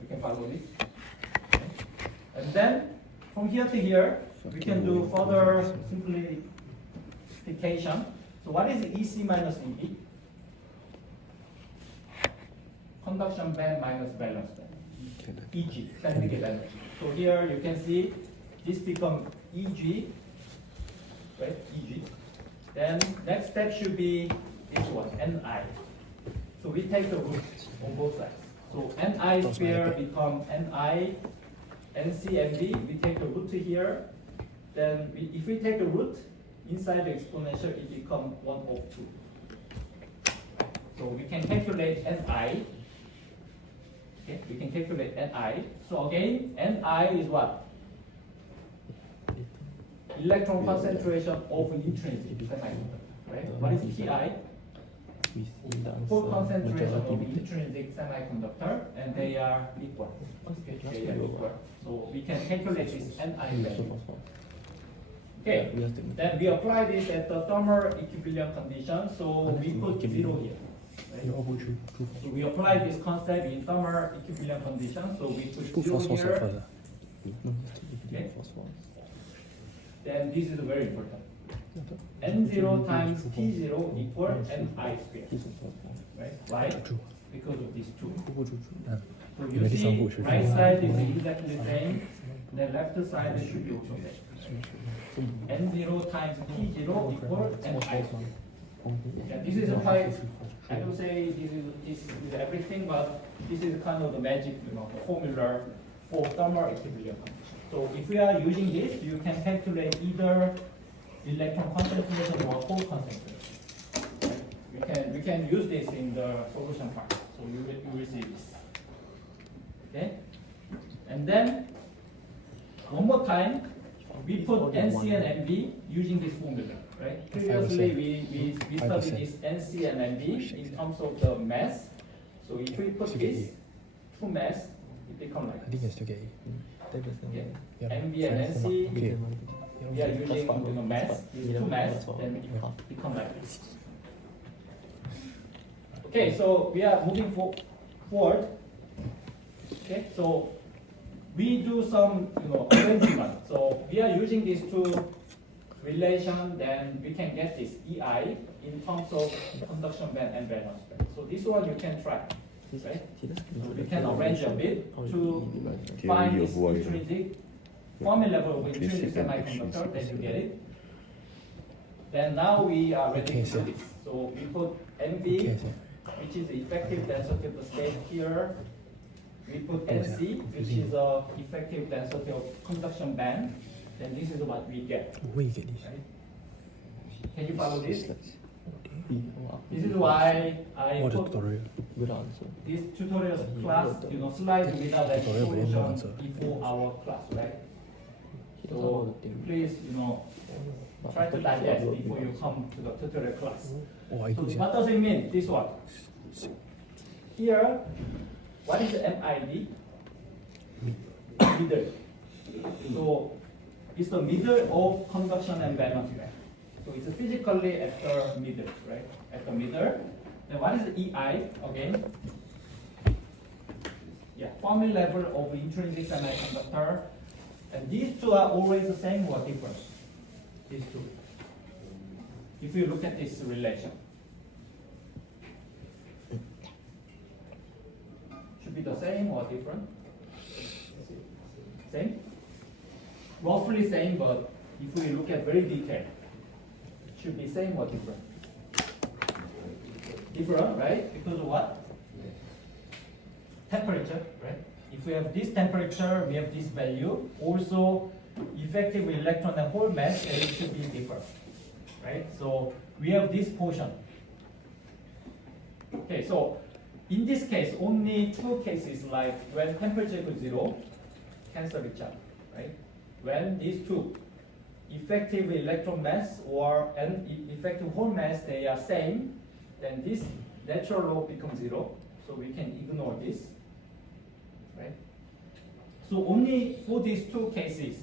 You can follow this. Okay. And then from here to here, we can do further simplification. So what is EC minus EB? Conduction band minus valence band. EG, standard gauge energy. So here you can see this become EG, right? EG. Then next step should be this one, NI. So we take the root on both sides. So NI square become NI, NC, NB. We take the root here. Then if we take the root inside the exponential, it becomes 1 over 2. So we can calculate NI. Okay, we can calculate Ni. So again, Ni is what? Electron concentration of intrinsic semiconductor. Right? What is Pi? Full concentration of intrinsic semiconductor, and they are equal. They are equal. So we can calculate this Ni value. Okay. Then we apply this at the thermal equilibrium condition. So we put 0 here. Right? So we apply this concept in thermal equilibrium condition. So we put 0 here. Okay. Then this is very important. N0 times T0 equal Ni squared. Right? Why? Because of these two. So you see, right side is exactly the same. The left side should be also the same. N0 times T0 equal Ni squared. Yeah, this is why I don't say this is everything, but this is kind of the magic, the formula for thermal equilibrium condition. So if we are using this, you can calculate either electron concentration or hole concentration. Right? We can use this in the solution part. So you will see this. Okay, and then one more time, we put NC and NB using this formula. Right? Previously, we studied this NC and NB in terms of the mass. So if we put this two mass, it becomes like this. Okay. NB and NC, we are using mass, these two mass, then it becomes like this. Okay, so we are moving forward. Okay, so we do some arrangement. So we are using these two relation, then we can get this EI in terms of conduction band and valence band. So this one you can try, right? So we can arrange a bit to find this intrinsic Fermi level of intrinsic semiconductor, then you get it. Then now we are ready to do this. So we put NB, which is the effective density of the state here. We put NC, which is the effective density of conduction band. Then this is what we get. Right? Can you follow this? This is why I put this tutorial class, slide without that solution before our class, right? So please, try to digest before you come to the tutorial class. So what does it mean? This one. Here, what is MID? Middle. So it's the middle of conduction and valence band. So it's physically at the middle, right? At the middle. Then what is the EI again? Yeah, Fermi level of intrinsic semiconductor. And these two are always the same or different? These two. If you look at this relation. Should be the same or different? Same? Roughly same, but if we look at very detailed, it should be same or different? Different, right? Because of what? Temperature, right? If we have this temperature, we have this value. Also, effective electron and hole mass, it should be different, right? So we have this portion. Okay, so in this case, only two cases, like when temperature equals 0, cancel each other, right? When these two, effective electron mass or effective hole mass, they are same, then this natural log becomes 0, so we can ignore this, right? So only for these two cases,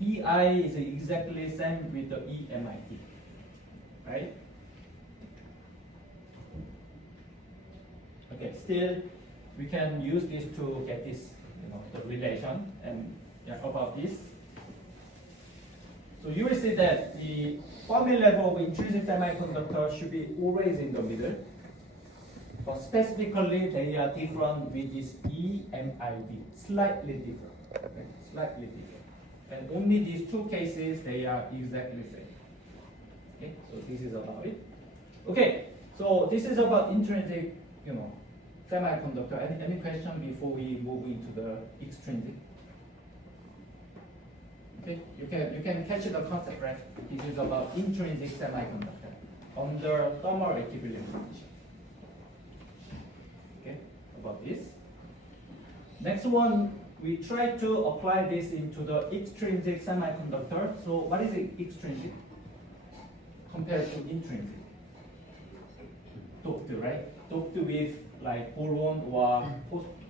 EI is exactly same with the EMIT, right? Okay, still we can use this to get this, the relation and about this. So you will see that the Fermi level of intrinsic semiconductor should be always in the middle. But specifically, they are different with this EMID, slightly different. Okay? Slightly different. And only these two cases, they are exactly the same. Okay, so this is about it. Okay, so this is about intrinsic, semiconductor. Any question before we move into the extrinsic? Okay, you can catch the concept, right? This is about intrinsic semiconductor under thermal equilibrium condition. Okay, about this. Next one, we try to apply this into the extrinsic semiconductor. So what is extrinsic compared to intrinsic? Doped, right? Doped with like boron or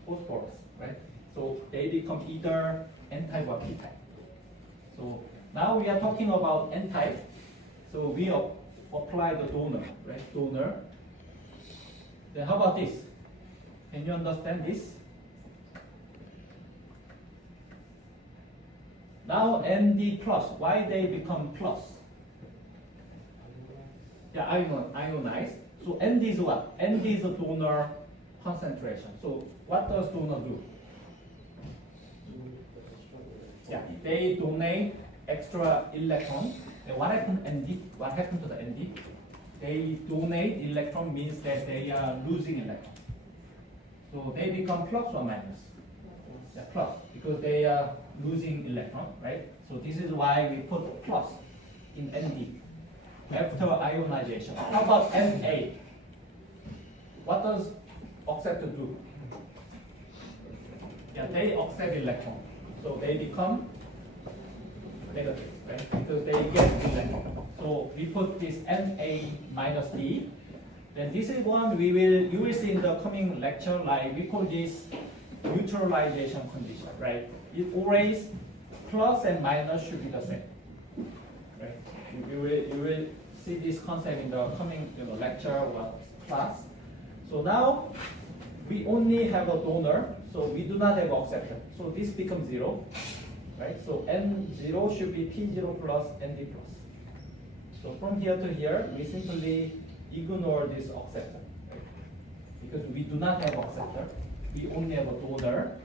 phosphorus, right? So they become either N-type or P-type. So now we are talking about N-type. So we apply the donor, right? Donor. Then how about this? Can you understand this? Now ND plus, why they become plus? Yeah, ionized. So ND is what? ND is a donor concentration. So what does donor do? Yeah, they donate extra electron. And what happened to ND? What happened to the ND? They donate electron means that they are losing electron. So they become plus or minus? Yeah, plus, because they are losing electron, right? So this is why we put plus in ND after ionization. How about Na? What does acceptor do? Yeah, they accept electron. So they become negative, right? Because they get electron. So we put this Na minus D. Then this is one you will see in the coming lecture, like we call this neutralization condition, right? It always plus and minus should be the same, right? You will see this concept in the coming lecture or class. So now we only have a donor, so we do not have acceptor. So this becomes 0, right? So N0 should be P0 plus ND plus. So from here to here, we simply ignore this acceptor, right? Because we do not have acceptor. We only have a donor.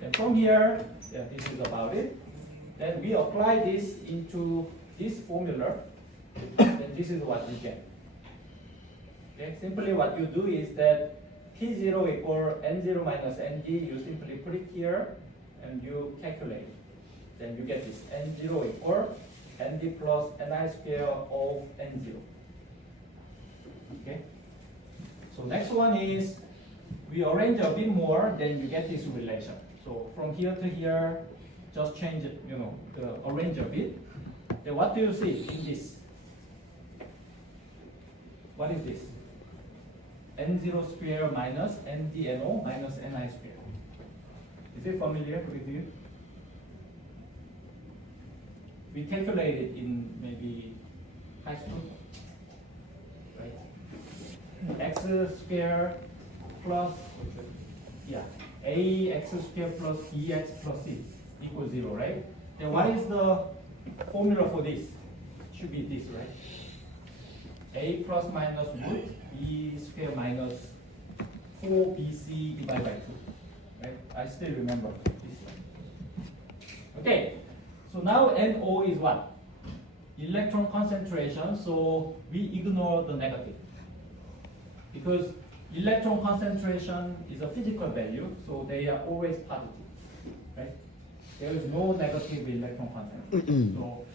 Then from here, yeah, this is about it. Then we apply this into this formula. Then this is what we get. Okay? Simply what you do is that P0 equal N0 minus ND, you simply put it here and you calculate. Then you get this N0 equal ND plus Ni square of N0. Okay? So next one is we arrange a bit more, then you get this relation. So from here to here, just change it, arrange a bit. Then what do you see in this? What is this? N0 square minus NDNO minus Ni square. Is it familiar with you? We calculated in maybe high school, right? X square plus, yeah, ax square plus bx plus c equals 0, right? Then what is the formula for this? Should be this, right? A plus minus root b square minus 4bc divided by 2, right? I still remember this one. Okay, so now NO is what? Electron concentration, so we ignore the negative. Because electron concentration is a physical value, so they are always positive, right? There is no negative electron concentration. So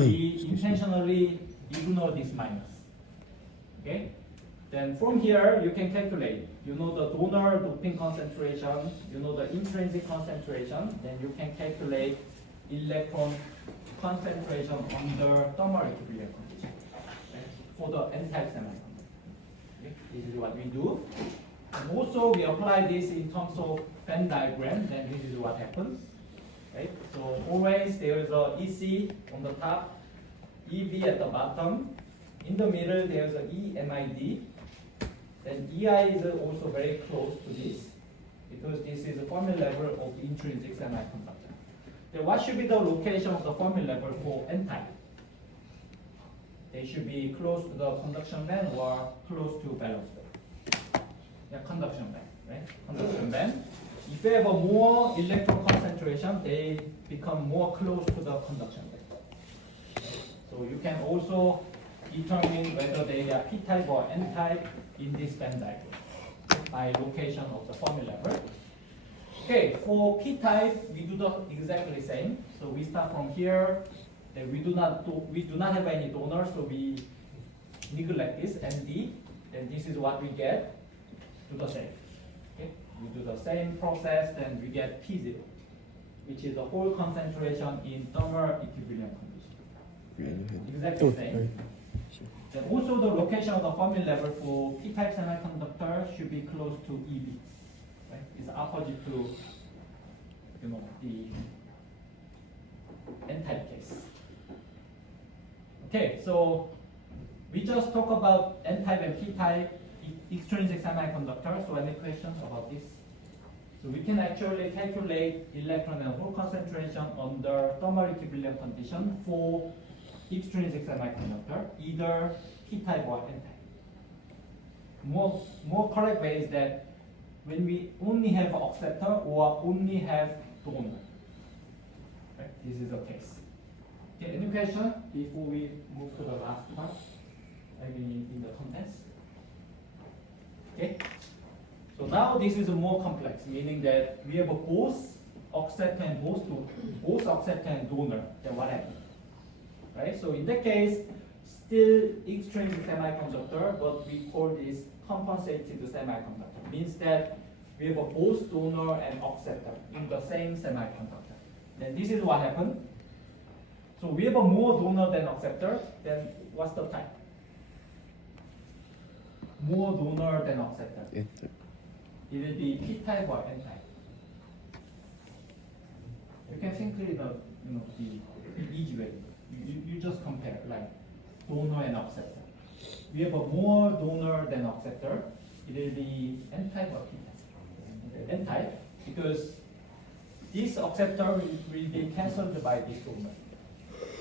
we intentionally ignore this minus. Okay? Then from here, you can calculate. You know the donor doping concentration, you know the intrinsic concentration, then you can calculate electron concentration under thermal equilibrium condition, right? For the N-type semiconductor. Okay? This is what we do. And also we apply this in terms of Venn diagram, then this is what happens. Right? So always there is a EC on the top, EV at the bottom. In the middle there is a EMID. Then EI is also very close to this. Fermi level of the intrinsic semiconductor. Then what should be the location of the Fermi level for n-type? They should be close to the conduction band or close to valence band. Yeah, conduction band, right? Conduction band. If you have a more electron concentration, they become more close to the conduction band. So you can also determine whether they are p-type or n-type in this Venn diagram by location of the Fermi level. Okay, for p-type, we do the exactly same. So we start from here. Then we do not have any donor, so we neglect this ND. Then this is what we get. Do the same. Okay, we do the same process, then we get P0, which is the whole concentration in thermal equilibrium condition. Exactly same. Then also the location of the Fermi level for p-type semiconductor should be close to EB. Right? It's opposite to the n-type case. Okay, so we just talk about n-type and p-type extrinsic semiconductor. So any questions about this? So we can actually calculate electron and hole concentration under thermal equilibrium condition for extrinsic semiconductor, either p-type or n-type. More correct way is that when we only have acceptor or only have donor. Right? This is the case. Okay, any question before we move to the last part? I mean in the contents. Okay. So now this is more complex, meaning that we have both acceptor and both acceptor and donor. Then what happens? Right? So in that case, still extrinsic semiconductor, but we call this compensated semiconductor. Means that we have both donor and acceptor in the same semiconductor. Then this is what happened. So we have more donor than acceptor. Then what's the type? More donor than acceptor. It will be p-type or n-type. You can think in the easy way. You just compare like donor and acceptor. We have more donor than acceptor. It will be n-type or p-type. N-type because this acceptor will be cancelled by this donor,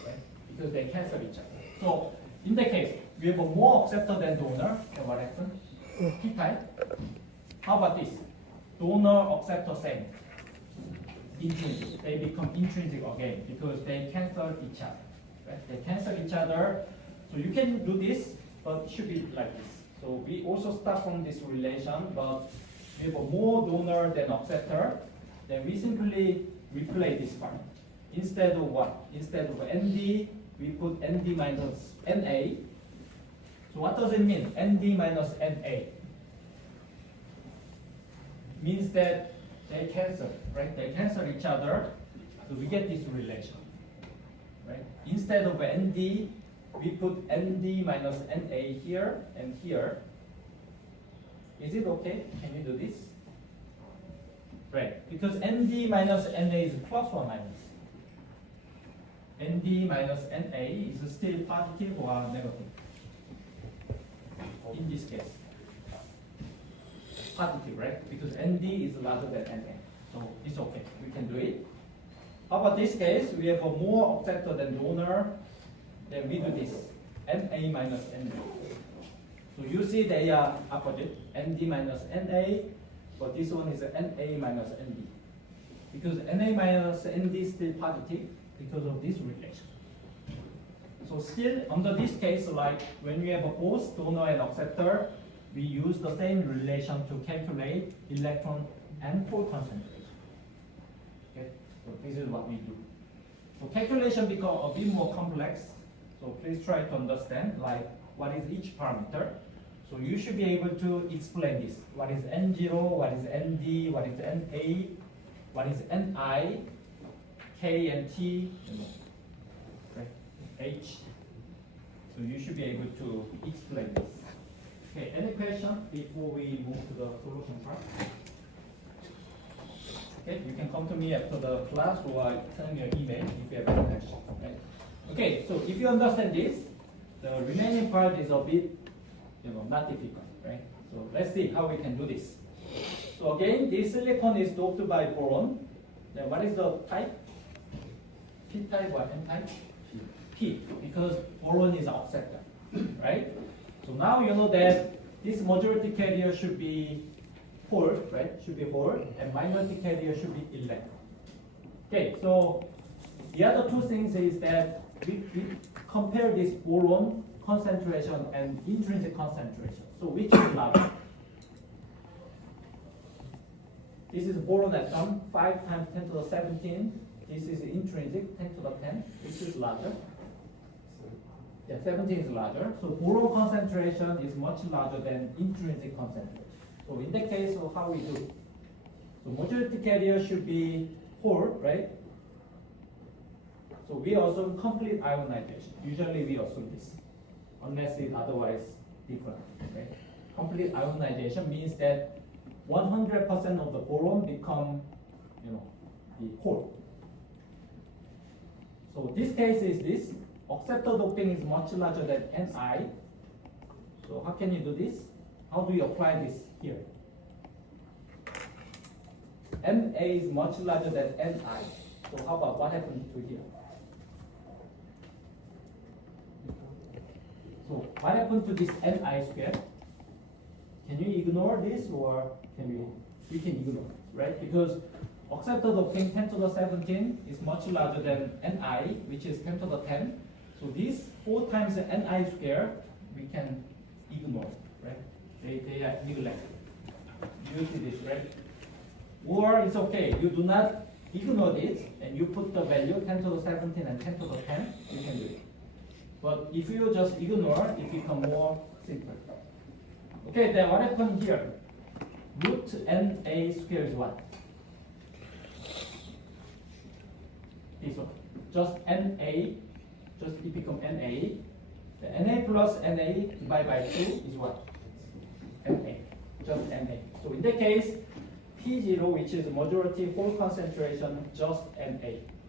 right? Because they cancel each other. So in that case, we have more acceptor than donor. Then what happens? P-type. How about this? Donor, acceptor, same. Intrinsic. They become intrinsic again because they cancel each other. Right? They cancel each other. So you can do this, but it should be like this. So we also start from this relation, but we have more donor than acceptor. Then we simply replace this part. Instead of what? Instead of ND, we put ND minus NA. So what does it mean? ND minus NA. Means that they cancel, right? They cancel each other, so we get this relation, right? Instead of ND, we put ND minus NA here and here. Is it okay? Can you do this? Right, because ND minus NA is plus or minus? ND minus NA is still positive or negative? In this case. Positive, right? Because ND is larger than NA. So it's okay. We can do it. How about this case? We have a more acceptor than donor. Then we do this. NA minus NA. So you see they are opposite. ND minus NA. But this one is NA minus ND. Because NA minus ND is still positive because of this relation. So still, under this case, like when we have both donor and acceptor, we use the same relation to calculate electron and hole concentration. Okay, so this is what we do. So calculation becomes a bit more complex. So please try to understand like what is each parameter. So you should be able to explain this. What is N0, what is ND, what is NA, what is NI, K and T, okay, H. So you should be able to explain this. Okay, any question before we move to the solution part? Okay, you can come to me after the class or send me an email if you have any question. Okay? Okay, so if you understand this, the remaining part is a bit, not difficult, right? So let's see how we can do this. So again, this silicon is doped by boron. Then what is the type? P type or N type? P, because boron is acceptor, right? So now you know that this majority carrier should be hole, right? Should be hole, and minority carrier should be electron. Okay, so the other two things is that we compare this boron concentration and intrinsic concentration. So which is larger? This is boron atom, 5 times 10 to the 17. This is intrinsic, 10 to the 10. Which is larger? Yeah, 17 is larger. So boron concentration is much larger than intrinsic concentration. So in that case, so how we do? So majority carrier should be hole, right? So we assume complete ionization. Usually we assume this, unless it's otherwise different. Okay? Complete ionization means that 100% of the boron become, the hole. So this case is this. Acceptor doping is much larger than Ni. So how can you do this? How do you apply this here? Na is much larger than Ni. So how about what happens to here? So what happens to this Ni square? Can you ignore this, or we can ignore it, right? Because acceptor doping 10 to the 17 is much larger than Ni, which is 10 to the 10. So this 4 times the Ni square we can ignore, right? They are neglected. You see this, right? Or it's okay, you do not ignore this and you put the value 10 to the 17 and 10 to the 10, you can do it. But if you just ignore, it becomes more simple. Okay, then what happened here? Root Na square is what? This one. Just Na, just it becomes Na. The Na plus Na divided by 2 is what? Na. Just Na. So in that case, P0, which is majority hole concentration, just Na,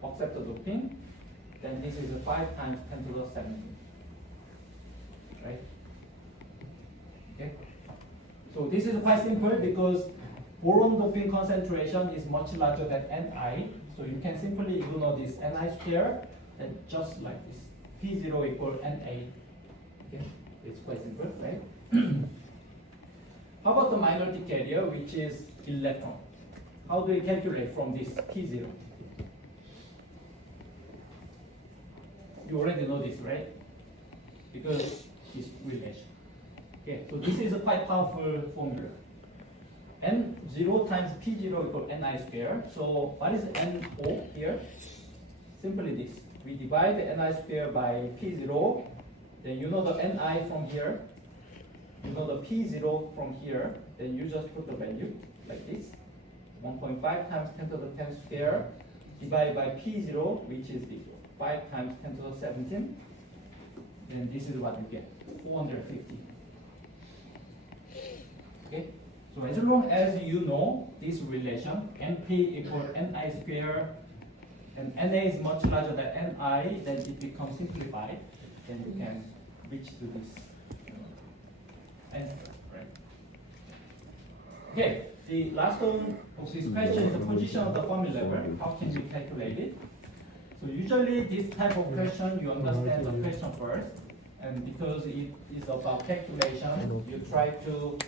except the doping, then this is 5 times 10 to the 17. Right? Okay? So this is quite simple because boron doping concentration is much larger than Ni. So you can simply ignore this Ni square and just like this. P0 equals Na. Okay? It's quite simple, right? How about the minority carrier, which is electron? How do we calculate from this P0? You already know this, right? Because this relation. Okay, so this is a quite powerful formula. N0 times P0 equals Ni square. So what is NO here? Simply this. We divide the Ni square by P0. Then you know the Ni from here. You know the P0 from here. Then you just put the value like this. 1.5 times 10 to the 10 square divided by P0, which is this. 5 times 10 to the 17. Then this is what you get. 450. Okay? So as long as you know this relation, NP equals Ni square, and Na is much larger than Ni, then it becomes simplified. Then you can reach to this answer, right? Okay, the last one of this question is the position of the Fermi level. How can you calculate it? So usually this type of question, you understand the question first, and because it is about calculation, you try to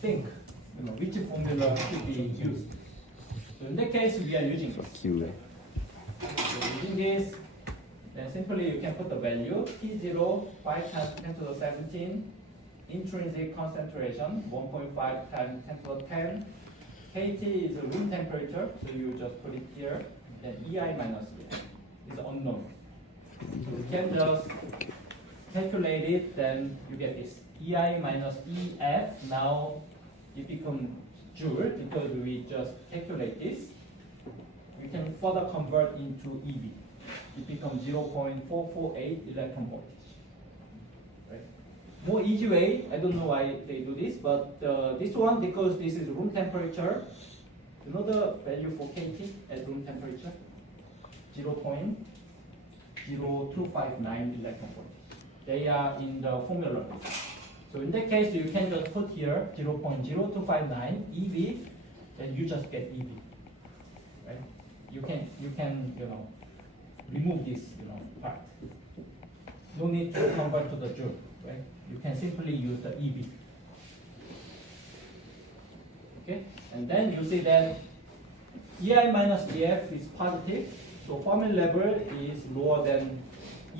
think, which formula should be used. So in that case, we are using this. So using this, then simply you can put the value P0 5 times 10 to the 17, intrinsic concentration 1.5 times 10 to the 10. KT is a room temperature, so you just put it here. Then EI minus E is unknown. So you can just calculate it, then you get this. EI minus EF, now it becomes Joule because we just calculate this. You can further convert into EV. It becomes 0.448 electron voltage. Right? More easy way, I don't know why they do this, but this one, because this is room temperature, you know the value for KT at room temperature? 0.0259 electron voltage. They are in the formula. So in that case, you can just put here 0.0259 EV. then you just get EV, right? You can remove this part. No need to convert to the joule, right? You can simply use the EV. Okay, and then you see that EI minus EF is positive, so Fermi level is lower than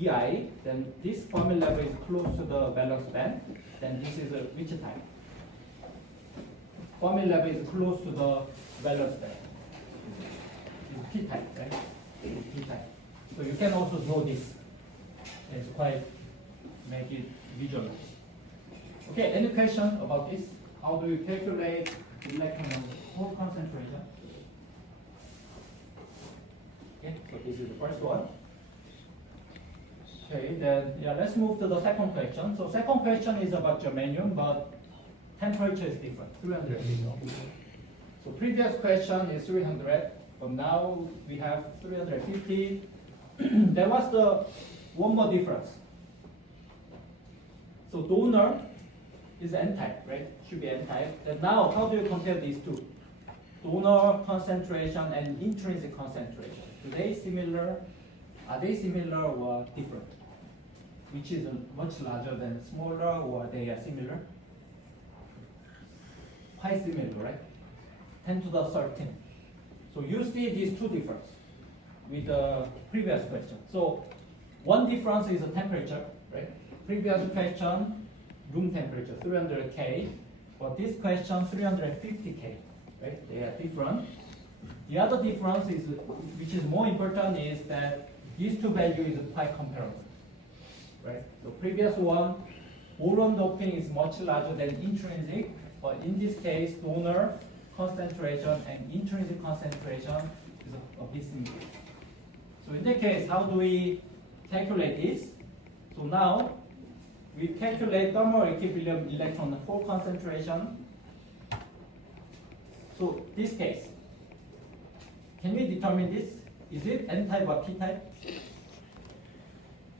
EI, then this Fermi level is close to the valence band, then this is a which type? Fermi level is close to the valence band. It's P-type, right? It's P-type. So you can also draw this. It's quite make it visual. Okay, any question about this? How do you calculate electron hole concentration? Okay, so this is the first one. Okay, then let's move to the second question. So second question is about germanium, but temperature is different, 300. So previous question is 300, but now we have 350. There was the one more difference. So donor is N-type, right? Should be N-type. And now, how do you compare these two? Donor concentration and intrinsic concentration. Do they similar? Are they similar or different? Which is much larger than smaller, or they are similar? Quite similar, right? 10 to the 13. So you see these two differences with the previous question. So one difference is the temperature, right? Previous question, room temperature, 300 K. For this question, 350 K, right? They are different. The other difference is, which is more important, is that these two values is quite comparable, right? The previous one, boron doping is much larger than intrinsic, but in this case, donor concentration and intrinsic concentration is a bit similar. So in that case, how do we calculate this? So now, we calculate thermal equilibrium electron hole concentration. So this case, can we determine this? Is it N-type or P-type?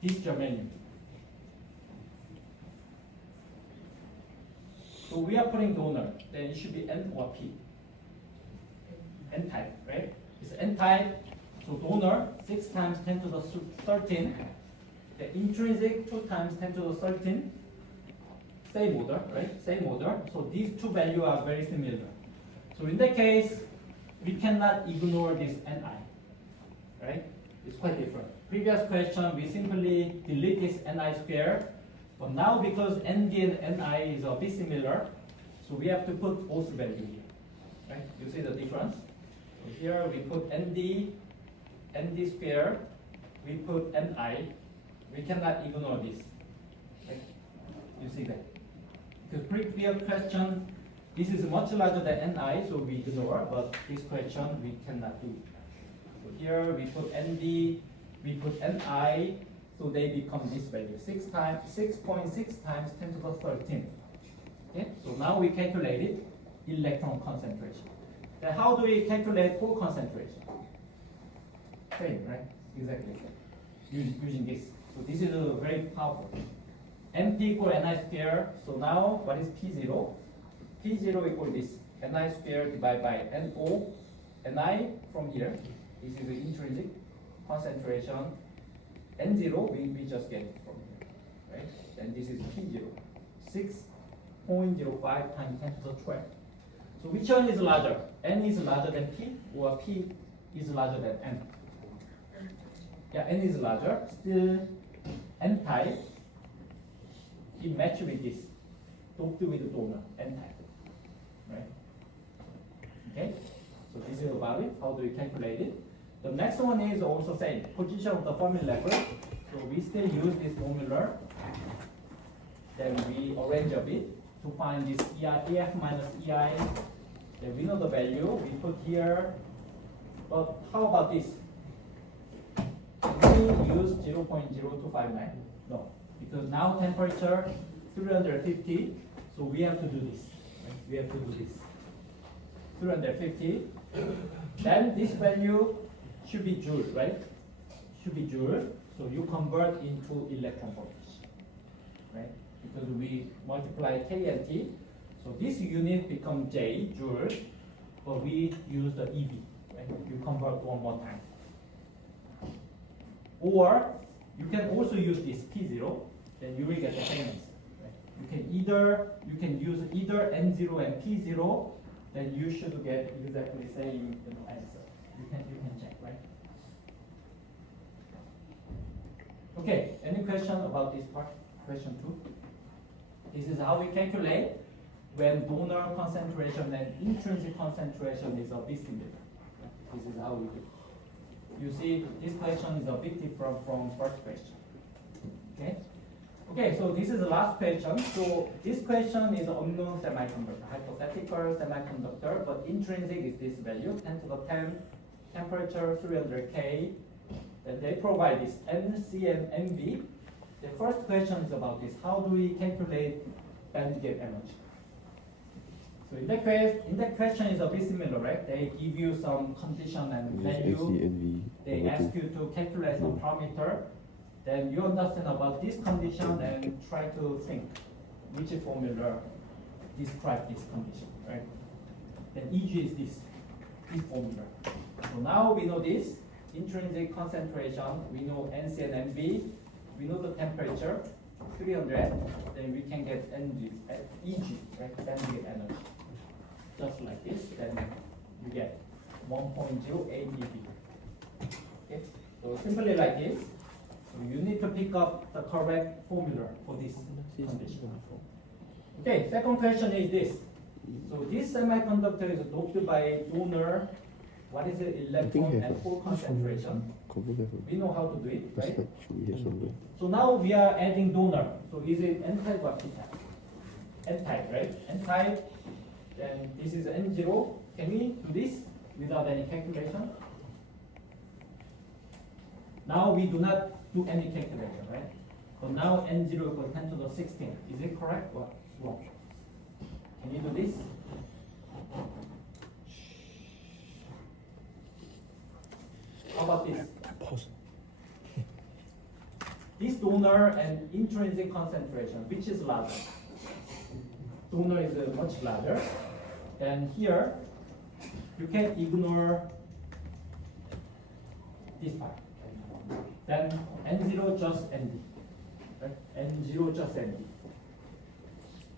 This germanium. So we are putting donor, then it should be N or P. N-type, right? It's N-type, so donor 6 times 10 to the 13. The intrinsic 2 times 10 to the 13. Same order, right? Same order. So these two values are very similar. So in that case, we cannot ignore this Ni, right? It's quite different. Previous question, we simply delete this Ni square. But now because Nd and Ni is a bit similar, so we have to put both values here, right? You see the difference? So here we put Nd square, we put Ni. We cannot ignore this. Okay? You see that? Because previous question, this is much larger than Ni, so we ignore, but this question we cannot do. So here we put Nd, we put Ni, so they become this value, 6.6 times 10 to the 13. Okay? So now we calculated electron concentration. Then how do we calculate hole concentration? Same, right? Exactly same. Using this. So this is very powerful. MP equal Ni square. So now what is P0? P0 equal this Ni square divided by NO. Ni from here. This is the intrinsic concentration. N0 we just get it from here. Right? And this is P0. 6.05 times 10 to the 12. So which one is larger? N is larger than P, or P is larger than N? Yeah, N is larger. Still N-type. It matches with this. Doped with donor, N-type. Right? Okay? So this is about it. How do we calculate it? The next one is also same. Position of the Fermi level. So we still use this formula. Then we arrange a bit to find this EF minus EI. Then we know the value. We put here. But how about this? We use 0.0259. No, because now temperature 350, so we have to do this. Right? We have to do this. 350. Then this value should be joule, right? Should be joule. So you convert into electron voltage, right? Because we multiply K and T. So this unit becomes J, joule. but we use the EV. Right? You convert one more time. Or you can also use this P0, then you will get the same answer. Right? You can use either N0 and P0, then you should get exactly same answer. You can check, right? Okay, any question about this part? Question 2. This is how we calculate when donor concentration and intrinsic concentration is a bit similar. This is how we do. You see, this question is a bit different from first question. Okay? Okay, so this is the last question. So this question is unknown semiconductor, hypothetical semiconductor, but intrinsic is this value, 10 to the 10, temperature 300 K. And they provide this NC and NV. The first question is about this. How do we calculate band gap energy? So in that question is a bit similar, right? They give you some condition and value. They ask you to calculate some parameter. Then you understand about this condition and try to think which formula describe this condition, right? Then EG is this formula. So now we know this intrinsic concentration. We know NC and NV. We know the temperature 300. Then we can get EG, right? Bandgap energy. Just like this, then you get 1.08 eV. Okay, so simply like this. So you need to pick up the correct formula for this condition. Okay, second question is this. So this semiconductor is doped by donor. What is the electron and hole concentration? We know how to do it, right? So now we are adding donor. So is it N-type or P-type? N-type, right? N-type. Then this is N0. Can we do this without any calculation? Now we do not do any calculation, right? So now N0 equals 10 to the 16. Is it correct or wrong? Can you do this? How about this? Pause. This donor and intrinsic concentration, which is larger? Donor is much larger. And here, you can ignore this part. Then N0 just ND. Right? N0 just ND.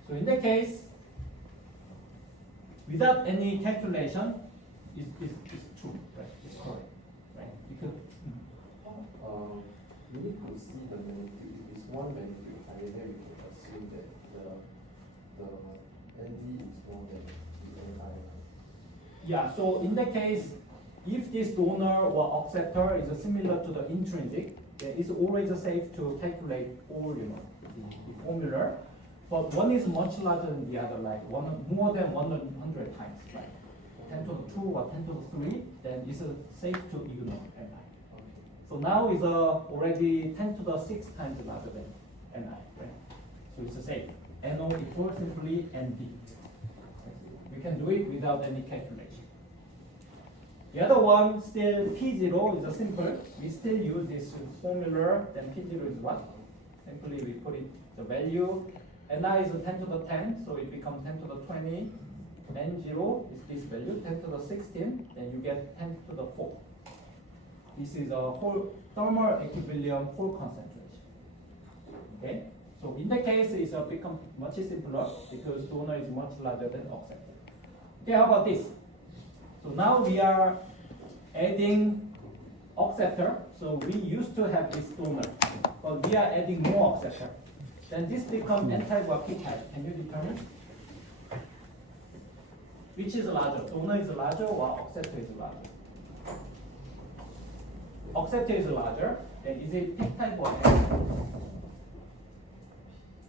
So in that case, without any calculation, it's true, right? It's correct, right? Because we need to see the magnitude. If it's one magnitude higher, then we can assume that the ND is more than the NI. yeah, so in that case, if this donor or acceptor is similar to the intrinsic, then it's always safe to calculate all, the formula. But one is much larger than the other, like more than 100 times, like 10 to the 2 or 10 to the 3, then it's safe to ignore Ni. So now it's already 10 to the 6 times larger than Ni, right? So it's safe. NO equals simply ND. We can do it without any calculation. The other one, still P0 is simple. We still use this formula. Then P0 is what? Simply we put it the value. Ni is 10 to the 10, so it becomes 10 to the 20. N0 is this value, 10 to the 16. Then you get 10 to the 4. This is a whole thermal equilibrium whole concentration. Okay. So in that case, it's become much simpler because donor is much larger than acceptor. Okay, how about this? So now we are adding acceptor. So we used to have this donor, but we are adding more acceptor. Then this becomes N-type or P-type. Can you determine? Which is larger? Donor is larger or acceptor is larger? Acceptor is larger. Then is it P-type or N-type?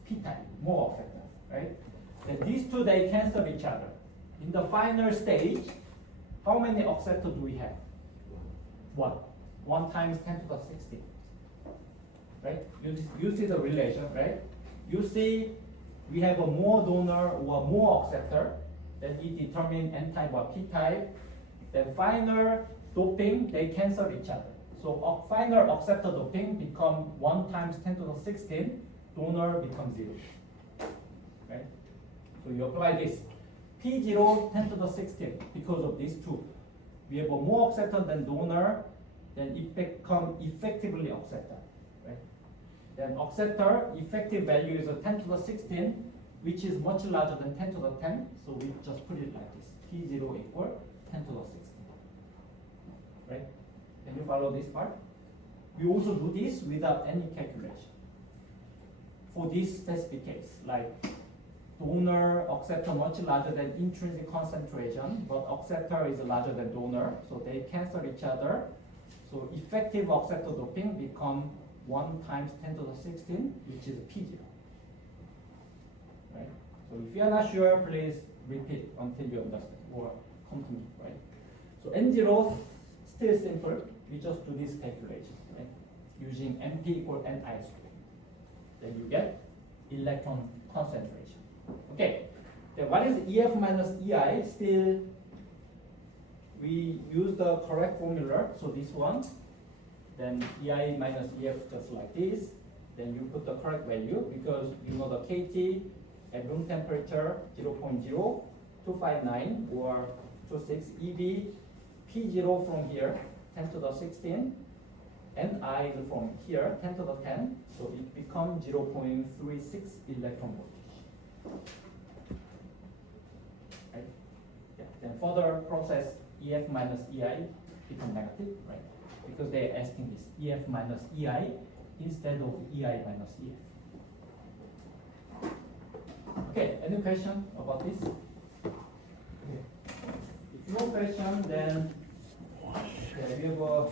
P-type, more acceptor, right? Then these two, they cancel each other. In the final stage, how many acceptor do we have? 1. 1 times 10 to the 16. Right? You see the relation, right? You see we have a more donor or more acceptor, then it determines N-type or P-type. Then final doping, they cancel each other. So final acceptor doping become 1 times 10 to the 16, donor becomes 0. Right? So you apply this. P0 10 to the 16 because of these two. We have a more acceptor than donor, then it become effectively acceptor, right? Then acceptor effective value is a 10 to the 16, which is much larger than 10 to the 10, so we just put it like this. P0 equal 10 to the 16, right? Can you follow this part? We also do this without any calculation. For this specific case, like donor acceptor much larger than intrinsic concentration, but acceptor is larger than donor, so they cancel each other. So effective acceptor doping become 1 times 10 to the 16, which is P0. Right? So if you are not sure, please repeat until you understand or come to me, right? So N0 still simple. We just do this calculation, right? Using MP equal NI squared. Then you get electron concentration. Okay. Then what is EF minus EI? Still, we use the correct formula. So this one. Then EI minus EF just like this. Then you put the correct value because you know the KT at room temperature 0.0259 or 26 EV P0 from here 10 to the 16 and I is from here 10 to the 10, so it becomes 0.36 electron voltage. Right? Yeah. Then further process EF minus EI become negative, right? Because they are asking this EF minus EI instead of EI minus EF. Okay, any question about this? Okay. If no question, then we have a